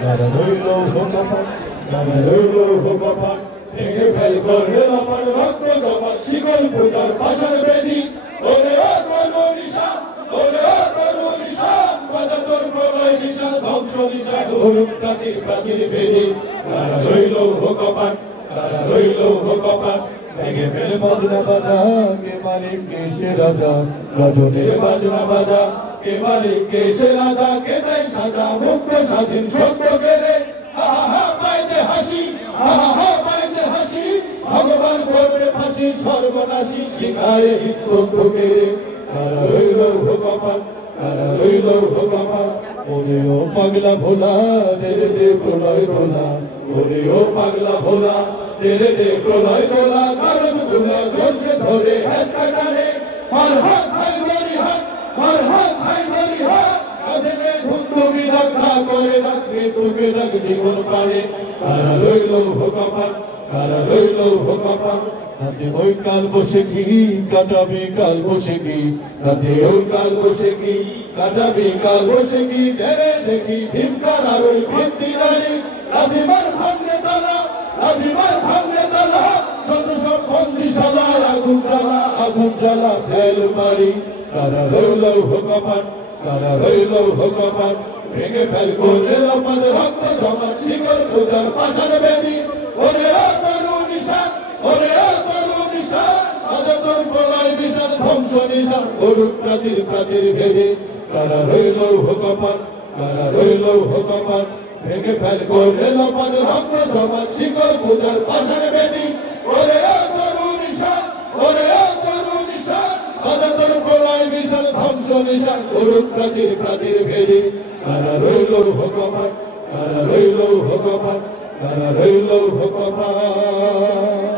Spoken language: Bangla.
কারা রইল ভোকাপান, কারা রইল ভোকাপান, ভেঙে ফেল করবে লপান রক্ত জমা শিকল পূজার পাশার বেদি। ওরে ও করো নিশান, ওরে ও করো নিশান, বাজা তোর প্রলয় নিশান, ধ্বংস নিশান, হরুক প্রাচীর প্রাচীর বেদি। কারা রইল ভোকাপান, কারা রইল ভোকাপান, ভেঙে ফেল বাজনা বাজা, কে মালিক কে সে রাজা, রজনের বাজনা বাজা, কে মালিক কে সে রাজা, কে দেয় সাজা মুক্ত স্বাধীন সত্য কেড়ে। আহা পায় যে হাসি, আহা পায় যে হাসি, ভগবান করবে ফাঁসি সর্বনাশী, শিখায় হিত সত্য কেড়ে। কারা রইল ভোকাপান, কারা রইল ভোকাপান, ওরে ও পাগলা ভোলা, দে দে প্রলয় দোলা, ওরে ও পাগলা ভোলা, দে দে প্রলয় দোলা, কারণ গুলো ঝরছে ধরে হ্যাঁচকা টানে। মার হাত হাই ধরি হাত, মার হাত হাই ধরি হাত, কাঁধে তুমি রক্ষা করে রাখবে তোকে রাখ জীবন পারে। কারা রইল ভোকাপান, কারা রইল ভোকাপান, রাতে ওই কাল বসে কি কাটাবি কাল বসে কি, রাতে ওই কাল বসে কি কাটাবি কাল বসে কি, ধরে দেখি ভীমকার আর ওই ভিত্তি নারী, রাধিবার ভাঙলে তালা, রাধিবার ভাঙলে তালা, যত সব বন্দিশালা আগুন জ্বালা, আগুন জ্বালা ফেল মারি। কারা রইল ভোকাপান, কারা রইল ভোকাপান, ভেঙে ফেল করে লপান রক্ত জমা শিকল পূজার পাশার বেদি। ওরে ও করু নিশান, ওরে ও করু নিশান, বাজা তোর প্রলয় নিশান, ধ্বংস নিশান, হরুক প্রাচীর প্রাচীর ভেদে। কারা রইল ভোকাপান, কারা রইল ভোকাপান, ভেঙে ফেল করে লপান রক্ত জমা শিকল পূজার পাশার বেদি। ওরে ও করু নিশান, ওরে ও করু নিশান, বাজা তোর প্রলয় নিশান, ধ্বংস নিশান, হরুক প্রাচীর প্রাচীর ভেদে। কারা রইল ভোকাপান, কারা রইল ভোকাপান, কারা রইল ভোকাপান।